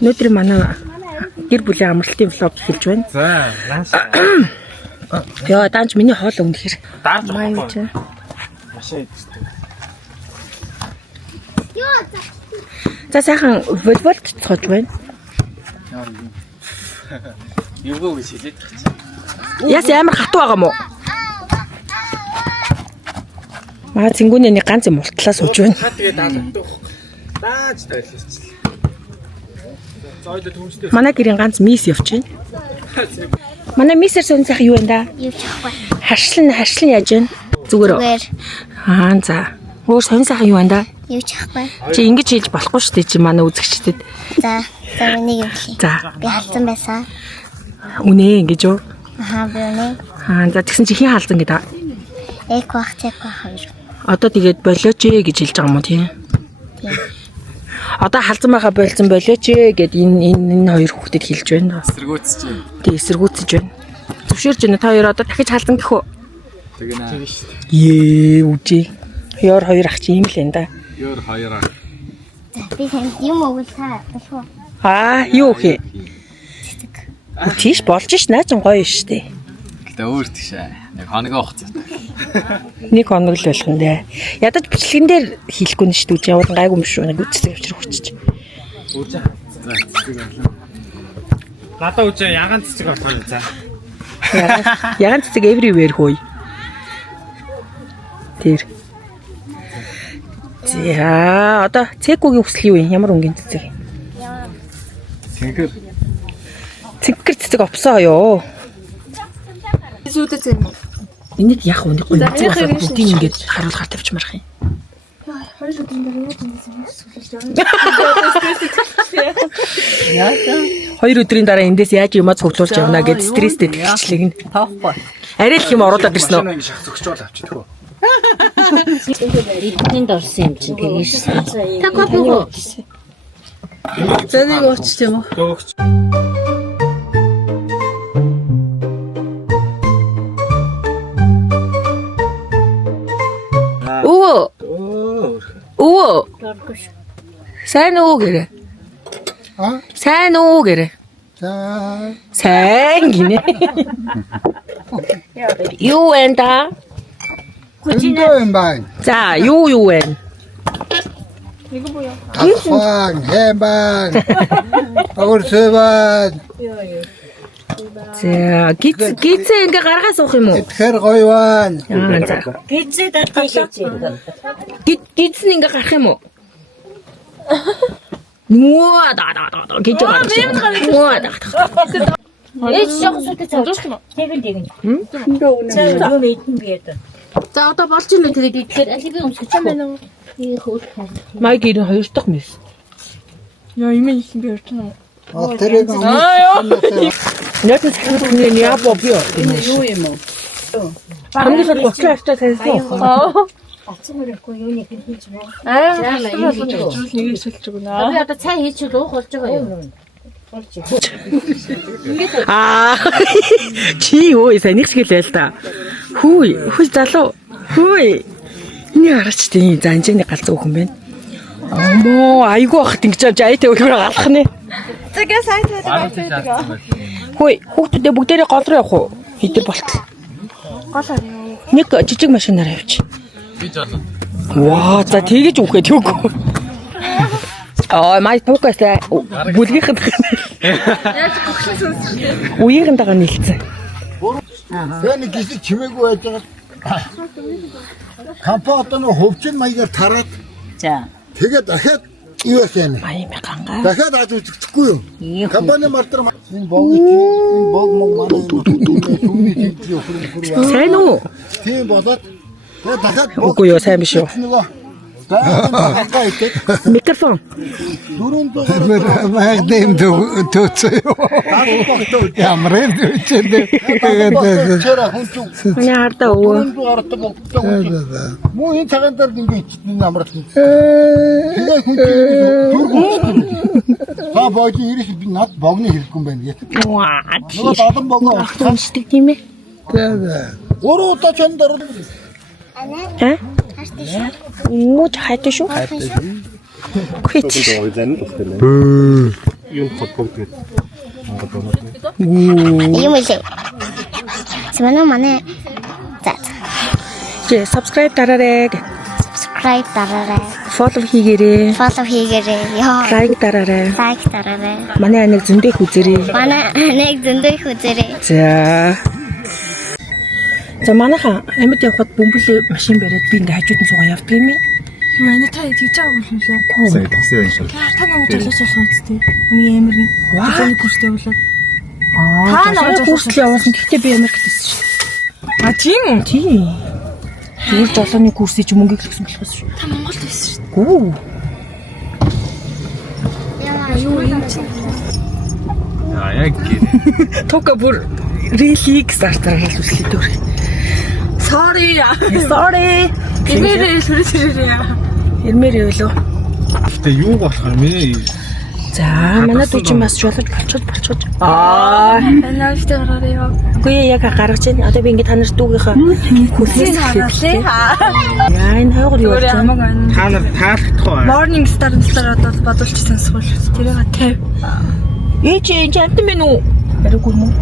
Өнөөдөр манай гэр бүлийн амралтын влог эхэлж байна. За, нааш. Яа, данч миний хоол өгнөхөр. Дарж байгаа байгаа. гэж. Машаа. За сайхан волейбол цоцгож байна. Юугаа гэж хэлээд байгаа. Яс амар хатуу байгаа мó. Маа цэнгүүний нэг ганц юм мултлаа сууж байна. Та тэгээ даалгаддаг. Дааж тайлшгүй. Зоёд төмчтэй. Манай гэрийн ганц мис явж байна. Манай мисэр сон сайхан юу вэ да? Юу ч ахгүй. Харшлан яаж байна? Зүгээр. Зүгээр. Аа за. Өөр сонь сайхан юу вэ да? Юу ч ахгүй. Чи ингэж хийж болохгүй шүү дээ чи манай үзэгчдэд. За нэг юм хэлье. За. Би халдсан байсан. Үнэ ингэж юу? Ахаа би өнөө За тэгсэн чи хин хаалзан гэдэг. эко хоёр. Одоо тэгээд болооч ээ гэж хэлж байгаа юм уу тийм? Одоо халзан байгаа болцсон болооч ээ гэд энэ хоёр хүүхдэд хэлж байна. Эсэргүүцэж байна. Тэг эсэргүүцэж байна. Зөвшөөрч байна та хоёр одоо дахиж халзан гэх үү? Тэгнэ. Ее үжи. Ёр хоёр ах чи юм л энэ да. Ёр хоёроо. За би танд юм өгөл та болох уу? Аа юу хэ? Тийш болж ш наач гоё штэ. Гэтэ өөр тийшээ. Нэг хоногоо хуцаатай. Нэг хоног л болох нь дээ. Ядаж бичлэгэн дээр хийхгүй нь штэ үгүй явал гайгүй юм шүү. Нэг үцэг авчрах хүчиж. Үүж. За цэцэг авлаа. Надаа үгүй ягаан цэцэг авлаа за. Ягаан цэцэг everywhere хөөе. Тэр. За одоо цэкүүгийн хүсэл юу юм? Ямар өнгийн цэцэг? Цэнхэр. Цэнгэр цэцэг опсоо ёо. Зүйдэ зэн. Энийг яах вэ? Бүгдийг ингэж харуулгаар тавьчмарах юм. Хоёр өдрийн дараа яаж эндээс Хоёр өдрийн дараа эндээс яаж юмаа цуглуулж явна гэд стресстэй тэгчлэг нь. тоохгүй. Арай л юм оруулаад ирсэн үү? Ингэ шах зөгчөөл авчих тхөө. Эднэнд орсон юм чинь тэгээс. Та кофе уу? За нэг ууч тийм үү? Дөгч. Өө. Сайн уу гэрэ? Сайн уу гэрэ? Сайн гинэ. Юу вэ та? За, юу вэ? Ахван, хэмбан, агурсэван. За, гизээ ингээ гаргаа суух юм уу? Эдхэр гойван. За. Гизээ датаа хийж байгаа. Гиз нь ингээ гарах юм уу? Нуа да гэж байгаа. Ээж жоохон сүтэ цааш. Тэгэн. За юу мэдэн гээд. За одоо болж юм тэгээд Тэгэхээр аль би өмсөж байна уу? Хөөх. Майгийн хоёр дахь мис. яа юм их би өртөн. Тэрэг Nächstes Mal ja Bobby. Юу юм уу? Хамгийн сул бослоо авчаа таньсан. Ацмөрөхгүй юу нэг хийж байна. Нэгийг сэлж өгнө. Би одоо цай хийчихвэл уух болж байгаа юм. Чи юу санийх шиг л байл та. Хүй залуу. Хүй. Энийг хараач тийм занжааны галзуу хүн байна. Амо айгуу ахт ингэж авч аяатай өгөхөр алах нэ. Тэгээ сайтай. Хүй хүүхдүүдээ бүгдээрээ гол руу явах уу? Хэдэр болтол. Гол аа. Нэг жижиг машинаар явж. Би жоо. Ваа за тэгэж үхээд юуг. Май туукасаа бүлгийнхэн Яаж гогшин сонсох вэ? үеийн дагаа нийлцэн. Тэний гисэг чимээгүй байж байгаа. Компот нь хөвчин маягаар тараад. За. Тэгээд дахиад юу яасан бэ? Ай меганга. Дахиад аж үзэхгүй юу? Компани мартар энэ бог манай сүмний төвчий өхөр. Сайн уу? Тийм болоод тэгээд дахиад Үгүй юу сайн биш үү? хангай идэг. Микрофон. 400 Магним төөцөө. Ямар юм дүүчээ. Манай хардаа өвөө. Муу энэ цагаан дээр ингэж ичтэн амралт. Тэгээ хүн та боогийн ирэх би над богны хэрэггүй юм байна гэдэг. Ваа. Нөгөө бадан богоо Хамсдаг тийм ээ. Гурван удаа чандар. Хэ? Муу хайтай шүү. Хөөе. юунд холбогддог. Юм үлээ. Манай за Тэ subscribe дараарай. subscribe дараарай. Follow хийгээрэй. Follow хийгээрэй. Яа. Like дараарай. Like дараарай. Манай аниг зөндөө үзээрэй. Манай нэг зөндөө их үзээрэй. За. За манайхан амьд явхад бөмбөл машин бариад би ингээ хажууд нь суугаа явдаг юм ээ. Манай та тэгж байгаа юм лээ. Сая такси байна шүү. Та намайг толгойч болох үстэй. Миний эмэр нь. Тэний курст явуулаад. Та намайг хүртэл явуулсан. Гэхдээ би Америкт байсан шүү. А тийм үү? Тийм. Зүгээр жолооны курсыг ч мөнгө өгсөн болохоос шүү. Та Монголд байсан шүү. Гүү. Яг гэр. Тока бүр религ стартаар хэлүүлсэн дөр. Sorry. Sorry. Эмэрээ шүрээ. Ирмээр явлаа. Гэтэ юу болохоор мэ За, манай дүү чинь бас жолооч болчиход. Анаалтай гараарай яа. Үгүй яг гаргаж байна. Одоо би ингээ та нар дүүгийнхаа хүлээс Хаалээ. Яа, энэ хойгор юу Өөрөө хамаагүй байна. та нар таалагдах уу? Morning Star одоо бодуулч сонсгол. Тэрийг 50. Ээ чи энэ амтан бэ нү? Бариггүй юм уу?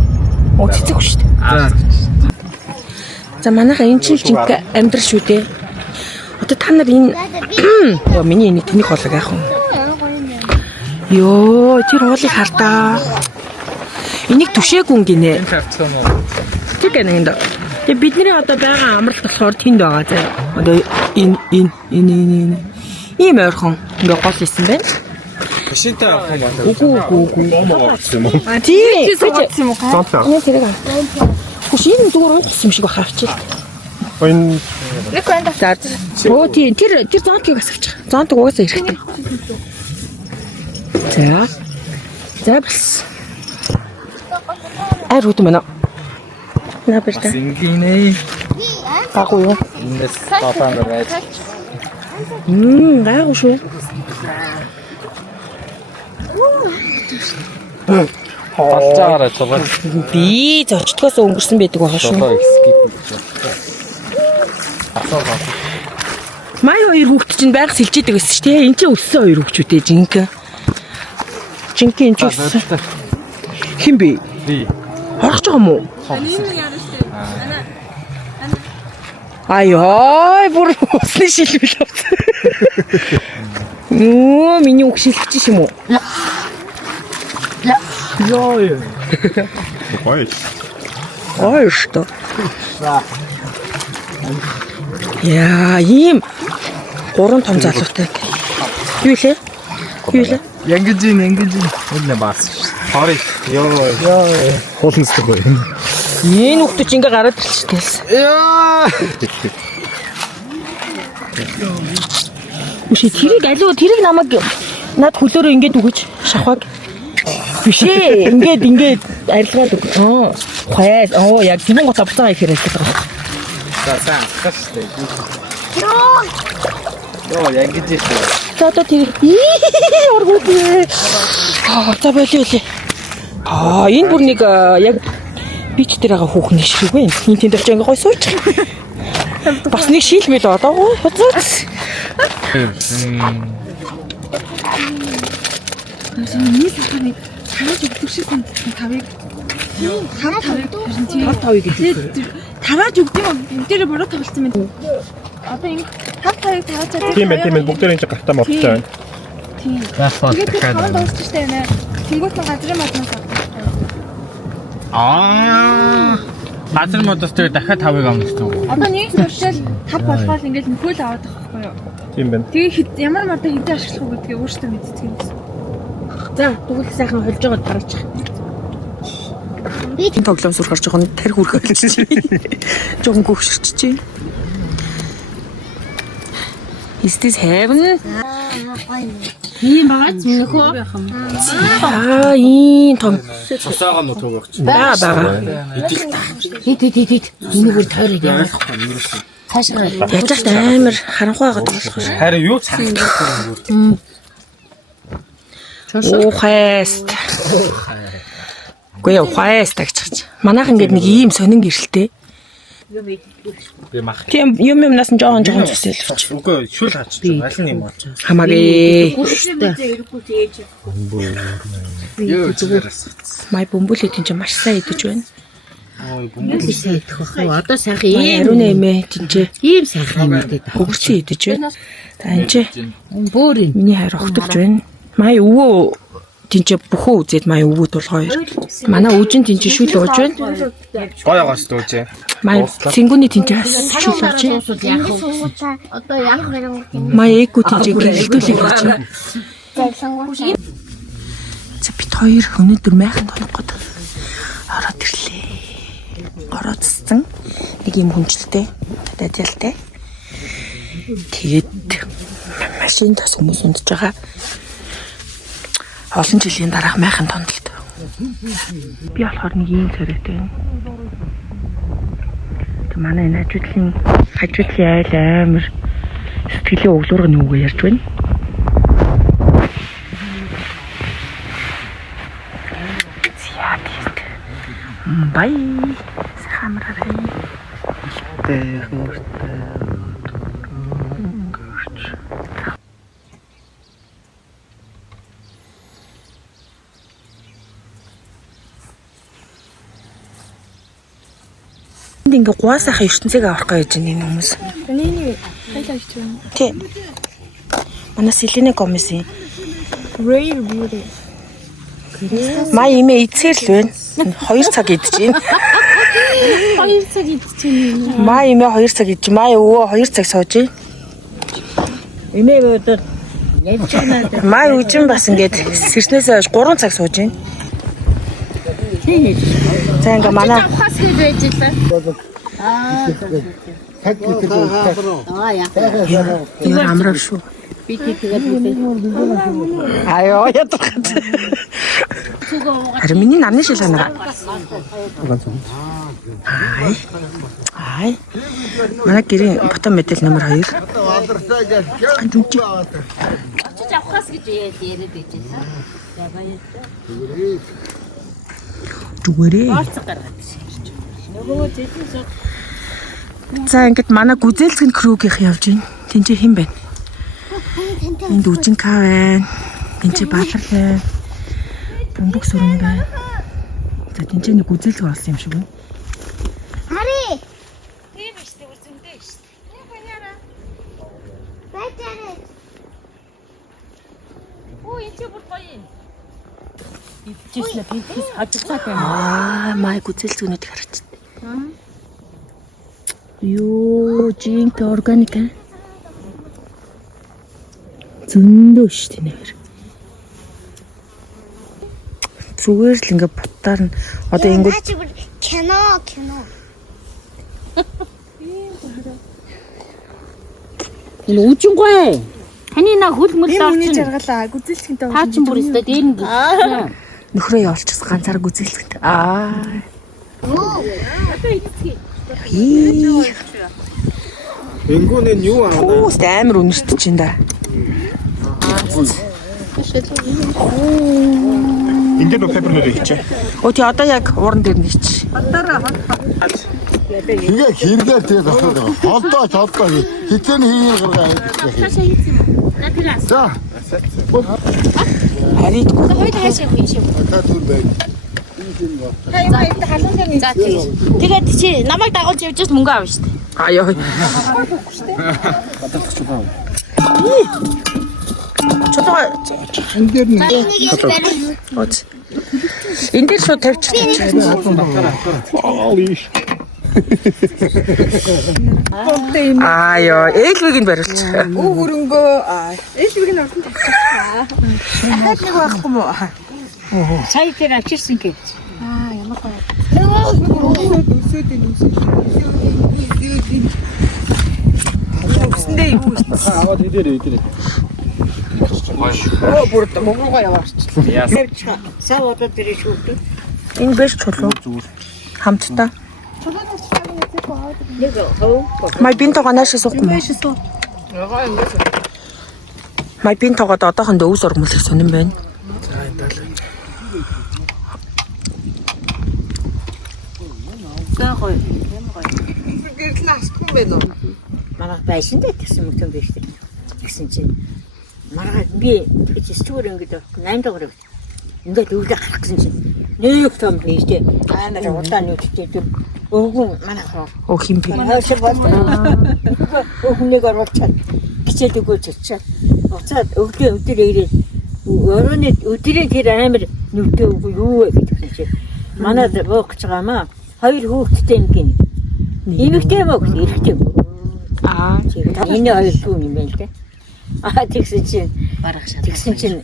Оо цэцэг шүү дээ. За манайха энэ чинь жинхэнэ амьдрал шүү дээ. Одоо та нар энэ ёо миний энэ тэнийг холог яах вэ? Ёо тэр уулыг хартаа. Энийг түшээгүй юм гинэ. Тавцсан уу? Тэг гэнэ. Тэгээ бидний одоо байгаа амралт болохоор тэнд байгаа заа. Одоо энэ ийм ойрхон ингээ гол исэн байна. Машинтай авах юм байна. Үгүй. Моогоцсон юм уу? А тийм. Суугацсан юм уу? Сонтой. Энэ тэрэг аа. Хүш энэ зүгээр уух юм шиг хавчих. Энэ За. Оо тийм тэр зонтгийг асуучих. Зонтог угаасаа хэрэгтэй. За бас. Арууд мэнэ. На бэртэ. зингийн Гагуу юу? эндээс батан байж. Гагуу шүү. Олжаараа цугал. Би зочдгоос өнгөрсөн байдаг байгаа шүү. Скип. Май хоёр хүүхд чинь байг сэлжээдэг гэсэн чинь тий. Энд чинь өссөн хоёр хүүхчүүдээ жинхэнэ. Жинхэнэ энэ ч өссөн. Хин бэ? Би. Харах ч юм уу? Ай бүр усны шилбэл авсан. Нөө миний үг шилгэж юм уу? Ёо. Гоё. Ой что? Яа, ийм 3 том залуутай. Юу лээ? Янгиж. Үнэ бас. Sorry. Ёо. Хуулнастай гоё. Энэ хүүхдүүд ч ингээ гараад ирчихсэн. Яа. Үгүй тэрийг намайг над хөлөөрөө ингээд үгэж шахаг. Биш ээ. Ингээд арилгаад үг. Хаяа. Яг тийм гот авцгаа ихээр хэлдэг байгаа. За. Хэвчтэй. Ёо, янгиж. За одоо тэр оргууд. За болио лээ. Энэ бүр нэг яг бич дээр байгаа хүүхний шиг байна. Хин тэнд очиж ингээ гой суучих. Бас нэг шилмэл одоогоо. Миний саханы тавж өгдөг шиг санагдсан тавыг. Тавыг гэдэг. Тавааж өгдөг юм. Бүгдээрээ буруу тавьсан мэт. Одоо ингэ тавыг таваачаад Тийм ээ. Бүгдээр энэ гартаа модтой байна. тийм. Яасан Тэгээд дахиад. таван дуусчих штэ нэ. Тэнгуут нь газрын модноос Газар модостой дахиад тавыг амсдаг. одоо нэг сурчаал тав болгоод ингээд нөхөл аваад байгаа байхгүй юу? Тийм байна. Тэгээ ямар модоо хэдэн ашиглах уу гэдгийг өөртөө мэддэг юм байна. За тэгвэл сайхан холж байгаад гараачих. Би тийм тоглоом сүр гарч байгаа нь тарих үрхэж чинь. Жон гүгшэрч чинь. Is this heaven? Тийм багаач нөхөө. Ийм том. Цусаага нутаг багч. Бага. Хит. Энэгээр тойрог явах. Цаашаа яаж ч амар харанхуй байгаа болох шүү. Харин юу цахилах вэ? Ухайст. Гүй ухайст гэж. Манайх ингээд нэг ийм сонин гэрэлтэй. Би мах. Тийм юмнаас нь жоохон зүсэлвч. Үгүй шүл хаач. Аль нь юм бол. Хамаагүй. Юу зүгээр. Май бөмбөлөд энэ чинь маш сайн идэж байна. Ой бөмбөг. Идэх бах. Одоо сайхан ийм Ариун нэмээ тэнцээ ийм сайхан юм гэдэг. хөгөрсөн идэж байна. За энэ чинь Бөөрийн. миний хайр огтолж байна. Май өвөө тэнцээ бүхөө үзээд май өвөө тул хоёр. Манай үжин тэнцээ шүл ууж байна. Гоё гоос дүүжээ. Май цэнгүүний тэнцээ шүл ууж байна. Одоо яг гэрэн Май эгүү тэнцээ гэлдүүлэх гэж байна. зайлангуй. За бит хоёр өнөөдөр майхан тоног гот ороод ирлээ. Ороодсан нэг юм хүнчлэлтэй дайзалтай. Тэгээд машин тас хүмүүс унтж байгаа. Олон жилийн дараах майхан тондолт. Би болохоор нэг юм царайтай байна. Тэг манай энэ хажуудлын айл амар сэтгэлийн өглөөргөний үгээ ярьж байна. Бай. Хамрарай. Ингээ гуасаах ертөнцийг авах гэж байна энэ хүмүүс. Миний хайлаа ич байна. Тий. Манай Селене Гомесын Rare beauty. маа имээ эцсээр л байна. 2 цаг идэж байна. 2 цаг идчихэв. Маа имээ 2 цаг идэж, маа өвөө 2 цаг сууж байна. Эмээ өдөр ярьж байна. Маа үжин бас ингээд сэрснээс хойш 3 цаг сууж байна. За ингээ манай Хас хийж байж лээ. яа амраа шүү. Би тэгээд Аяа ятгах. Ари миний намны шил ханаа. Ай. Манай гэрийн фото мэдэл номер 2. Анчууч. авахаас гэж яриад байж байна. За баяр. Зүгээрээ. Орцог гаргаад ирж байна. Нөгөө зэдээс За ингээд манай гүзээлцгэн крүүгийнх явж байна. Тинчээ хэн байна? Энд үжинка байна. Тинчээ баатар байна. Бөмбөг сүрэн байна. За тинчээ нэг гүзээлэг болсон юм шиг байна. Хари. тийм биш үү зөндөө биш. Байтарэ. Оо энэ ч бүр гоё юм. Бичсэн бинтээс хажигсаа байна. Май гүзээлцгнүүд харагч. Юу жинк органик аа. Зөндөө шүү дээ нэр. Зүгээр л ингээ бутаар нь одоо ингэл кино. Энэ үжингой. Таны на хөлмөл Миний дооч. жаргалаа гүзэлцгэнтэй. Таа ч бүр өстой дээр нь. нөхрөө явуулчихсан ганцаар гүзээлцгэд. Энгүүн нь юу аа? Хүүст амар үнэрт чинь да. Энд дээр пеппернэр хийчихэ. Өө тий одоо яг ууран дээр нийч. Тэгээ хэрэгээр тэгээд авах. Холдоо хитэн хийх гаргаа. За. Харид Хоёул хаашаа явах юм шиг. Та түр бай. За тэгээд чи намайг дагуулж явж бас мөнгө авна шүү дээ. аяа. Чотоо Энд дээр нь Оц. Энд дээр шууд тавьчихсан. Аяа, ээлвиг нь барилч. Өө хөрөнгөө ээлвиг нь орсон тавьчихсан. Дахиад нэг байхгүй мó. Цай дээр авчирсан гэж. Үсэндээ юу вэ? Аваад идэрээ. Оо бүрд мөнгөө яваарч. Сав одоо тэр шүүдэг. Энэ биш чулуу. Хамтдаа. Май бинтогоо наашаа суухгүй мó. Май бинтогоод одоохондоо өвс ургамлах сонирн байна. За гоё. Манайх байшин дээ тэгсэн мөртөн биш дээ. Тэгсэн чинь маргаад би тэгж стүүр ингээд 8 дугаар байв. Ингээд өвдө гарах гэсэн чинь нэг том биш дээ. Амар удаан нүдтэй өвгөн манайх химпи. хойшоо болдог. Өвгнийг оруулчаад гिचээд өгөөч чад. Уцаад өглөө өдөр ирээд өрөөний өдрийн тэр амар нүдтэй өвгөө юу вэ гэдэг чинь. Манайд буух гэж байгаамаа. 2 хүүхэдтэй юм гин. Эмэгтэй юм уу эрэгтэй юм. Энэ 2 дүү юм байна л дээ. Тэгсэн чинь барах шат. Тэгсэн чинь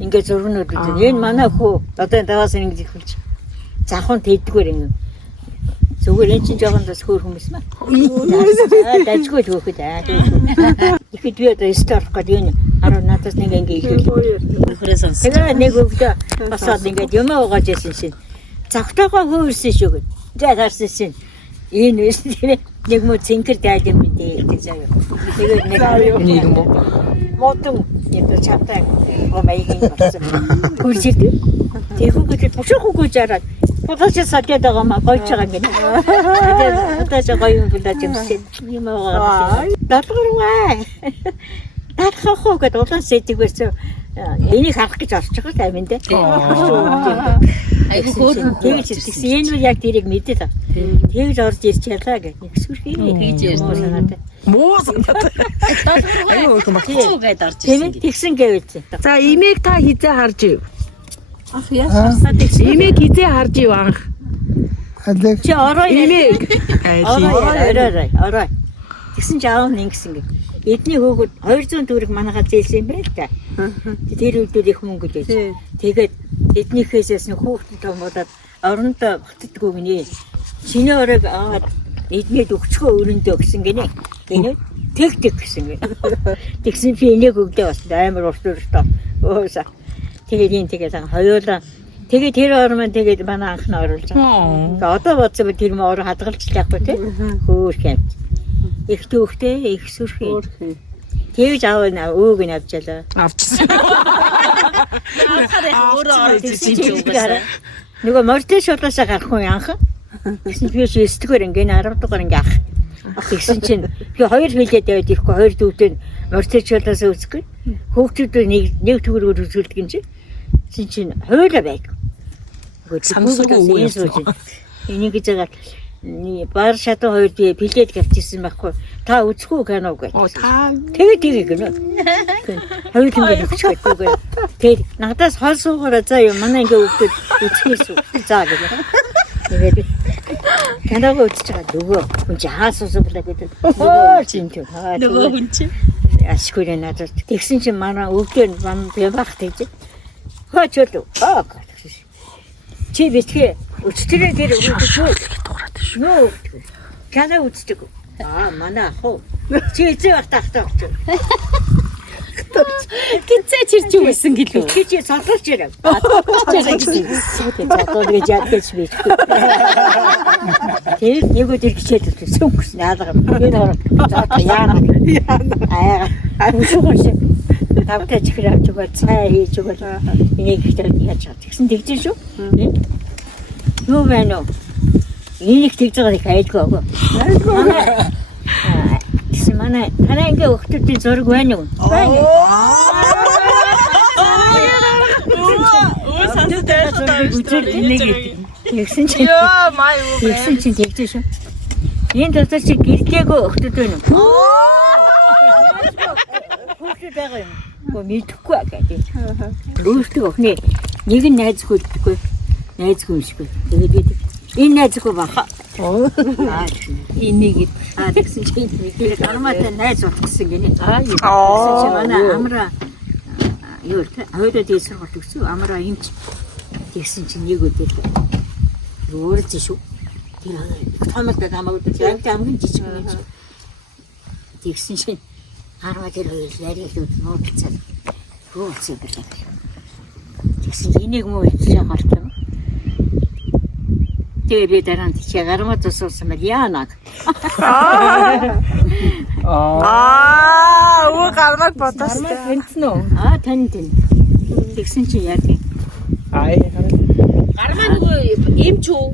ингээд зургнууд үү. Энэ манай хүү одоо даваас ингэ зихүүлж. Завхан тэдгээр ингэ. Зүгээр энэ чинь жоохон бас хөөр хүмүүс маа. Дажгүй хөөхөд ихэд би одоо стор гэдэг энэ 10 надаас нэг ингэ илүүл. Хөрөөс онс. Тэгээ нэг өвдөө басаад ингээд юм уугааж яасан чинь. Завтагаа хөөрсөн шүү гэд. За харсан чинь энэ нэг мө цэнхэр дайд юм дээ гэж заяа. Тэгээд нэг юм мотон энэ чамтай гомайгийн болсон. Хурцэлтэй. Тэгэхүүгээр бушуугүй жараад бодож сатаад байгаа маа гойж байгаа юм. Тэгээд одоо гоё юм булаад юмсэн. Юм аа. Дадлгарваа. Дадлхах гэдэг улаан сэдэг байсан. Энийг харах гэж орж байгаа тайван дээ. Айгу хөөрхөн тэгж ирсэн. Энэ үе яг тэрийг мэдээд байна. Тэгж орж ирч ялаа гэх нэг сүрхий хийж ярьсан. Муу санаад. Аюу хөөрхөн багцуу гээд орж ирсэн. Тэгсэн гэвэж. За имийг та хизээ харж ив. Ах яа харсаад тэгсэн. Имийг хизээ харж ив анх. Чи орой имийг. Орой. Тэгсэн чи аав нь ингэсэн гэ. Эдний хөөгд 200 төгрөг манайхаа зээлсэн юм байна л да. Тэр үед их мөнгө л байж. Тэгээд эднийхээс нэг хүүхэд томодод орондоо батдггүй гинэ. Чиний оройг аваад эднийд өгчхөө өрөндөө гэсэн гинэ. Энэ тэг гэсэн гэ. Тэгсэн би энийг өгдөө бас амар уртуртай. Өөсө. Тэгээд энэ тэгээд хоёулаа тэгээд тэр ормон тэгээд манай анхны оруулж байгаа. Одоо бодсон би тэр мөр хадгалж яахгүй тий. Хөөх юм. Их түүхтэй их сүрхий. Тэгж аав өөг нь авчаалаа. Авчихсан. Өөрөө орж ирсэн юм байна. Нөгөө мортэй шулаасаа гарахгүй анх. Гэсэн би шистгээр ингээ 10 дугаар ингээ ах. Тэгсэн чинь би 2 хилээд байд ирэхгүй 2 дүүтэй мортэй шулаасаа үзэхгүй. Хүүхдүүд нэг төгрөгөөр үзүүлдэг юм чи. Тэгсэн чинь хойлоо байг. Самсгүй. Энийг гэж байгаа баар шатаа хоёр би плед гавчихсан байхгүй. Та үзэхгүй кино гэж. Та тэгээ гэнэ. Хоёр ингэ өгчихгүй. Тэгээд надаас хол суугаараа заа юу манай ингэ өгдөд үзчихээс заа гэх. Тэгээд киног үзэж байгаа нөгөө хүн чи хаас уусаблаа гэдэг. Нөгөө чинь нөгөө хүн чи ашгүй надад тэгсэн чинь манай өгдөр би багт гэж. Хөөчөл. Чи битгий өчтөрөө тэр өгдөггүй. Юу? Кана үздэг. Манай хоо. Чи эзээ байх тахтаа өгч. Гинцээ чирч юусэн гэлөө. Чи цоглуулж ярав. Цоглуулж яадгүйч би. Тэр нэг өдөр гिचээд өгсөн юм наадаа. Энэ ороо. Яана. Үсгөөш. Тавтай чихэр авч өгөө цай хийж өгөө. Энийг ихтэй яаж чад. Тэгсэн тэгжэн шүү. Юу байна уу? Энийг тэгж байгаа их айлгүй. Тэгсэн манай танаа ингээ өгтөдний зураг байна уу? Байна. Оо санд тэгсэн чинь ёо маа юу бэ? Тэгсэн чинь тэгжэн шүү. Энэ дотор чи гэрдээгүй өгтөд байна уу? Хүүхэд байгаа юм. Мэдхгүй гэдэг. Өөртөө өхний нэг нь найзгүй гэдэггүй. Найзгүй юм шиг. Тэгээд би энэ найзгүй баха. Энийг тэгсэн чинь нэг арматай найз болчихсон гинэ. Тэгсэн чинь манай амра юу хоёроо дээр сургалт өгсөн. Амра юмч тэгсэн чинь нэг өдөр өөрөж шүү. Тэр томоотой намайг яг амгийн жижиг юм. Тэгсэн чинь арма дээр яриад нууцсан. Хөөцөө бэлээ. Тэгсэн энийг муу хийж гарт юм. Тэгээ би дараа нь чи гарма тусуулсан мэл яанаг. Оо гармаг бодсон. Гармаг тэнцэн үү? Танд. Тэгсэн чи яа гэх. Гарма нөгөө эмч үү?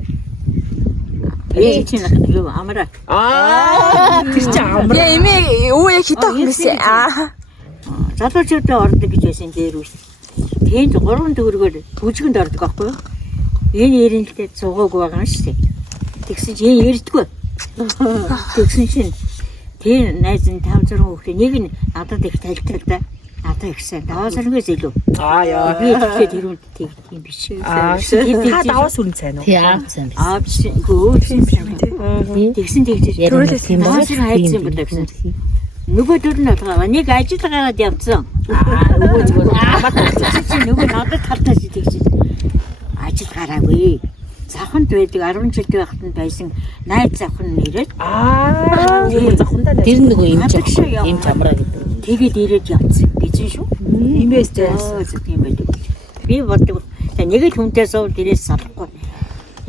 Ээ чинь юу амраа. Тэр чинь амар. Я эмээ өө яг хитэ охин гэсэн. Залуучуудад ордог гэж байсан дээр үс. Тэнд 3 төгрөгөөр бүжгэнд ордог байхгүй юу? Энэ яринтэй цугаагүй байгаа юм шүү дээ. Тэгсэн чинь энэ ярдггүй. Тэгсэн чинь тэр найз нь 5 6 хүүхдээ нэг нь надад их тайлтай да. Надад ихсэн. Даваа сарнгээс илүү. Яа. Би тэгэхээр тэр үнд тийм биш. Та даваа сүрэн цай нуу. Тэгсэн тэгж даваа сарн хайцсан болоо гэсэн. Нөгөө төр нь байгаа. Нэг ажил гараад явцсан. Нөгөө зүгээр хамаад тавьчихсан. Нөгөө надад талтаа тэгж. Ажил гараагүй. Завханд байдаг 10 жил байхад нь байсан найз завхан нэрээд завхандаа тэр нөгөө юм чамраа гэдэг. Тэгээд ирээд явцсан гэж шүү. Имээс тийм байдаг. Би боддог. Нэг л хүнтэй суул дээрээс салахгүй.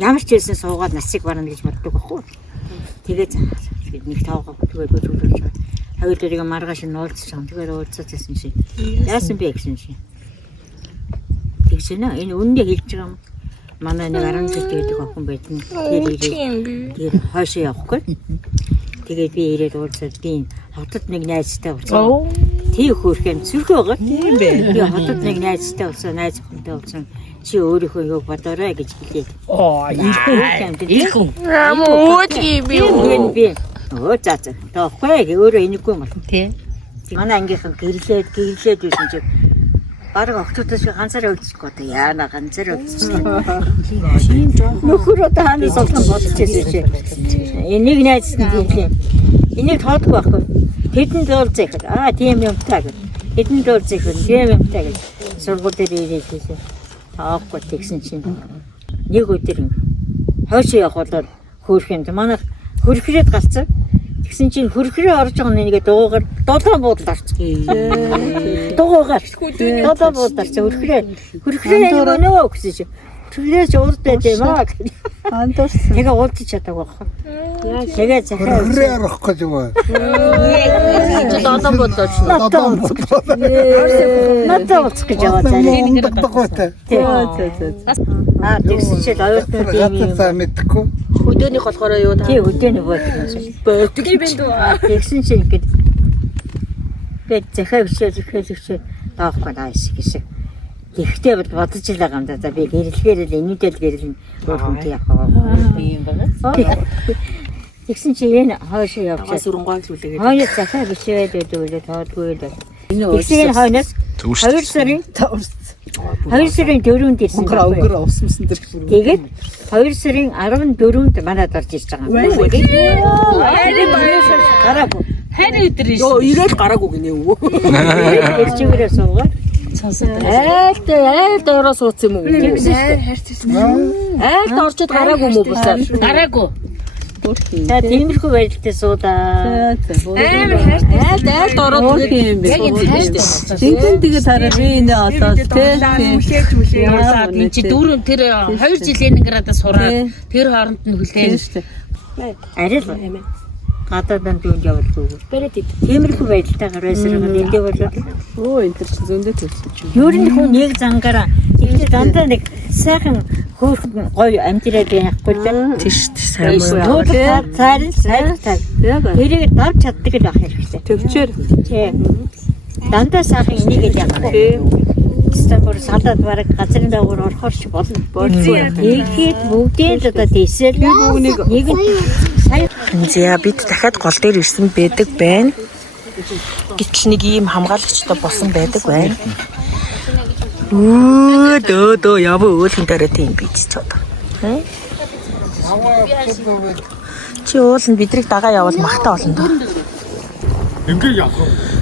Ямар ч хэлсэн суугаад насыг барна гэж боддог байхгүй. Тэгээд нэг таага тэгээд үзүүлж байгаа. Хоёр дэрийг маргааш нь уулзсан. Тэгээд уулзаад байсан шин. Яасан бэ гэсэн шин. Тэгсэн энэ үнэндээ хэлж байгаа юм. Манай нэг 10 жил гэдэг охин байдсан. Тэр хойшоо явахгүй. Тэгээд би ирээд уулзаад би хотод нэг найзтай уулзсан. Тий хөөрхөн зүрх байгаа. Тийм бэ. Би хотод нэг найзтай уулзсан, найз охинтой уулзсан. Чи өөрийнхөө юу бодорой гэж хэлээд. Ирхэн. Өөдгий би би. За. Тоохгүй өөрөө энэгүй юм бол. Тий. Манай ангийнхан гэрлээд байсан чи бараг октодоос ганцаараа үлдчихгүй одоо яана ганцаараа үлдчихсэн. Нөхөр одоо хаанаас олсон бодчихсэн чи. Энийг найз нь тийм. Энийг тоодгүй байхгүй. Тэдэнд уулзах. Тийм юм таа гэж. Тэдэнд уулзах. Тийм юм таа гэж. Сургууль дээр ирээд хэлсэн. Таахгүй тэгсэн чинь нэг өдөр хойшоо явах болоод хөөрхөнд манай хөрхрээд галцсан. Тэгсэн чинь хөрхрөө орж байгаа нэгээ дуугаар долоо буудалд орсон. Дуугаар долоо буудалд орсон. Хөрхрөө нөө гэсэн чинь. Хөрхрөөч урд байд юм аа. Андуурсан. Тэгээ уулзч чадаагүй байхгүй. Тэгээ захаа хөрхрөө арах гэж байна. Долоо буудалд орсон. Надад уулзах гэж яваа цаа. Тэгсэн чинь оюутнууд юм мэдхгүй. Хөдөөнийх болохоор юу та? Тий хөдөөний байдаг. Тэгсэн чинь ингээд захаа өчөө таахгүй нааш гэсэн. Тэгэхдээ бодож л байгаа юм да. Би гэрэлгээр л энүүдэл гэрэл өөрхөн яхаа. Би юм байна. Тэгсэн чинь энэ хойшоо явчихсан. Сүрэнгой зүйлээгээд. Хойно захаа өчөөд өдөө тоодгүй л. Тэгсэн хойноос 2 сарын 4-нд ирсэн. Өнгөр усмсан тэр их. Тэгээд 2 сарын 14-нд манад орж ирж байгаа юм. Гараагүй. Харин өдөр ирээд гараагүй гинэ өвөө. Ирчээрээ суугаад Айлд ороо сууц юм уу? Айлд орчод гараагүй юм уу бусаа? Гараагүй. За тиймэрхүү байдалтай суудаа. Айлд ороод тийм бэ. Яг энэ шүү дээ. Жинхэнэ тэгээд хараа би энэ одоо тийм Яасаад энэ чи дөрөв тэр 2 жил Ленинградаас сураад тэр хооронд нь хүлээн. Арай л гадаад дүнд явуулгүй. Тиймэрхүү байдалтайгаар байсан юм энэ болоод. энэ төр чи зөндөө төлсөн. Юу нэг хүн нэг зангаараа ихтэй дандаа нэг сайхан хөөрхөн гоё амжираад байхгүй л Тийш сайн. сайн. Тэрийг давж чаддаг л ах хэрэгтэй. Төвчээр. Тийм. Дандаа сайхан энийг л яах. Стамбул салаад бараг газрын дагаар орохоор ч болно. Тэгэхэд бүгдээ одоо дэсэл нэг сая. За бид дахиад гол дээр ирсэн байдаг байна. Гэтэл нэг ийм хамгаалагчтай болсон байдаг байна. Дөө яваа өөлгөн дээр тийм бич цод. Чи уулын бидрийг дагаа явал махтаа болно доо. Ингээ явах.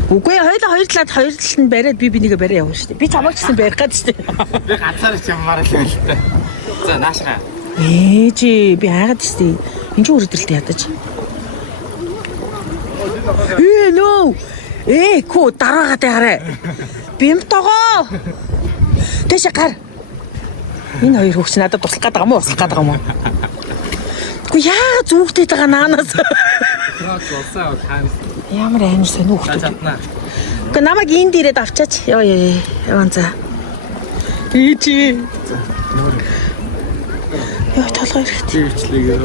Үгүй хоёр талд нь бариад би нэгэ бариа явна шүү дээ. Би чамайг ч гэсэн барих гээд шүү дээ. Би ганцаараа ч ямаар л байл та. За наашгаа. Чи би хаагаад шүү дээ. Энд ч үрдэлтэй ядаж. Нөө. Ко дараагаад гараа. Бимтогоо. Тэшээ гар. Энэ хоёр хөвч надад туслах гээд байгаа юм уу? Услах гээд байгаа юм уу? Үгүй яа зүгтээд байгаа наанаас. Болсон хаанаас. Ямар амар сонь хүүхдүүд. Гэхдээ намайг энд ирээд авчаач. Яваа за. Чи. Яа толгой ирэхт. Чивчлээ.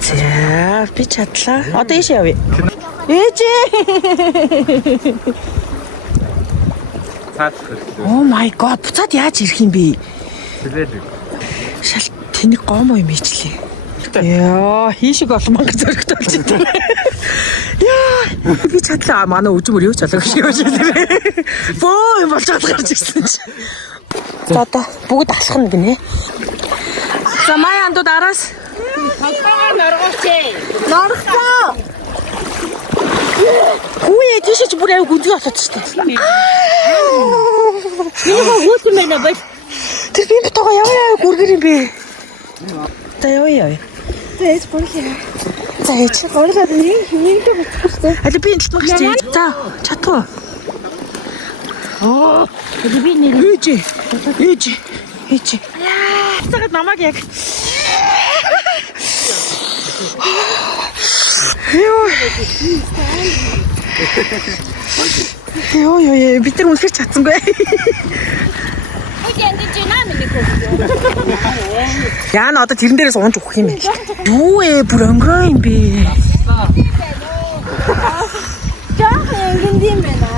За, би чадлаа. Одоо ийш явъя. Ээжээ. Oh my god, буцаад яаж ирэх юм бэ? Шал тэнийг гомоо юм ээжлээ. Яа, хийшиг олон мангар зөрөгтэй болж байна. Яа, би чадлаа. Манай үжмөр юу ч болоогүй шүү дээ. Бөө юм болж байгаа гарч ирсэн чи. За одоо бүгд алхна гинэ. За маяа андууд араас. Толгоогоо норгооч. Норгоо. Хүүе тийш ч бүр аяг гүнзгий болоод шүү дээ. Яа, хүүтэн байна бай. Тэр би битгаа яваа гүргэр юм бэ. За яваа. Тэс бүрхээ. За ээж. Оролцоод нэг бицхэвчтэй. Аль би энэ талмагч чи. За чадгүй. Аа, би нэр. Ээж. Цагт намайг яг. Йоо, бид нар үнэхээр чадсангүй. Яна одоо тэрэн дээрээс унж өгөх юм бэ? Юу бүр өнгөрөө юм бэ? Жаахан ингэн юм байна.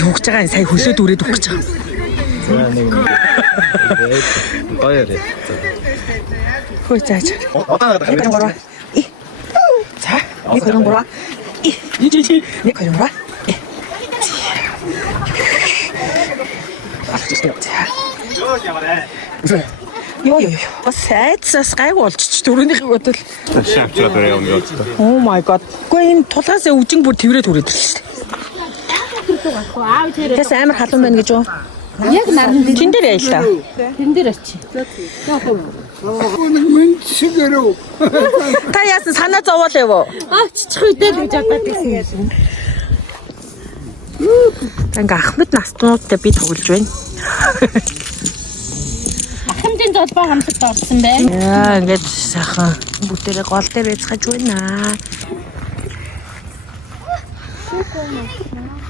Юу гэж байгаа юм сая хөлөөд үрээд өгөх гэж байгаа. Баяр. Хөөе зааж. Одоо За, 1 2 3. Нэг хоёр ба. Йоо. Бас сайдсаас гайгүй болчих дөрөвнийхийг бодвол. шавчаад явна гэж бодсон. Oh my god. Гэхдээ энэ тулгаас үжин бүр тэрвэрээд хүрээд ирлээ шүү дээ. Тэс амар халуун байна гэж юу? Яг наран Чин дээр яйлаа. тэн дээр очи. Мэнчгэрөө. Та яасан санаа зовоол яваа. Чичих үедээ л гэж бодоод байсан. Ингээ Ахмад настнуудтай би тоглож байна. Ахмадын золбоо хамтад орсон байна. Яа, ингээд сайхан бүтээрээ гол дээр яцгааж байна.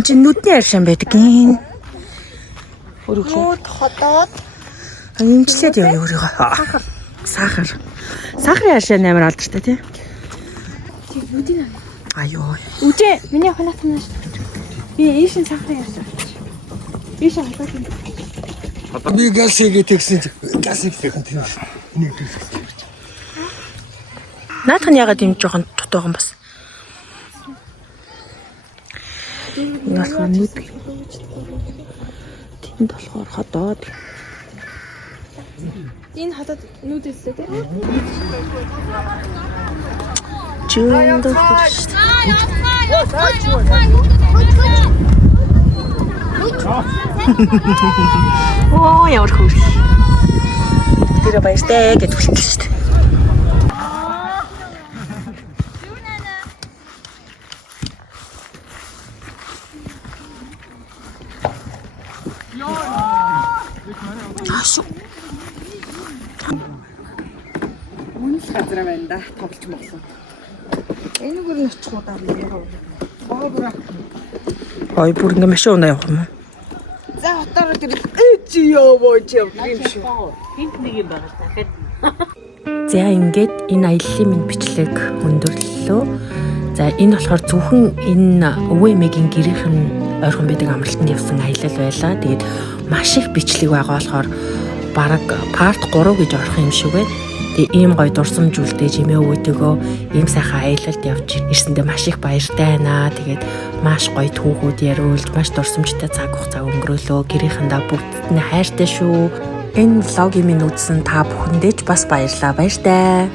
Чи нүдний аршин байдаг юм. Нүд хотоод имжлээд явъя өөрийгөө. Сахар. Сахарын аршин амар алдартай тий. Нүдийн. Аюу. Үжээ, миний ханаа танаас. Би ийшин сахар ярьсан. Ийшин хатаа. Би гасыг тэгсэн чи гасыг тэгэн тийм. Нэг тийм. Наадах нь ягаад юм жоохон тутайхан бас. Энэ болохоор нүд. Тэнд болохоор ходоод. Энэ хатад нүд эслээ тий. Жөөнд Оо ямар хөөс. Тэр баяртай гэж хэлсэн шүү дээ. газар байна да. Тоглож моглоо. Энэ бүр нь очих удаа юм. Ой бүр ингэ машин унаа явах юм уу? За хотоор тэр чи яваа чи явах юм шүү. Хинт нэг юм байна дахиад. За ингээд энэ аяллаа минь бичлэг өндөрлөлөө. За энэ болохоор зөвхөн энэ өвөө эмээгийн гэрийнх нь ойрхон байдаг амралтанд явсан аялал байлаа. Тэгээд маш их бичлэг байгаа болохоор бараг парт 3 гэж орох юм шиг байна. Тэгээ ийм гоё дурсамжуулдээ жимээ өвөөтэйгөө ийм сайхан аялалд явж ирсэндээ маш их баяртай байна. Тэгээд маш гоё түүхүүд яриулж, маш дурсамжтай цаг хугацаа өнгөрөөлөө. Гэрийнхэндээ бүгдд нь хайртай шүү. Энэ влогийг минь үзсэн та бүхэндээ ч бас баярлалаа. Баяртай.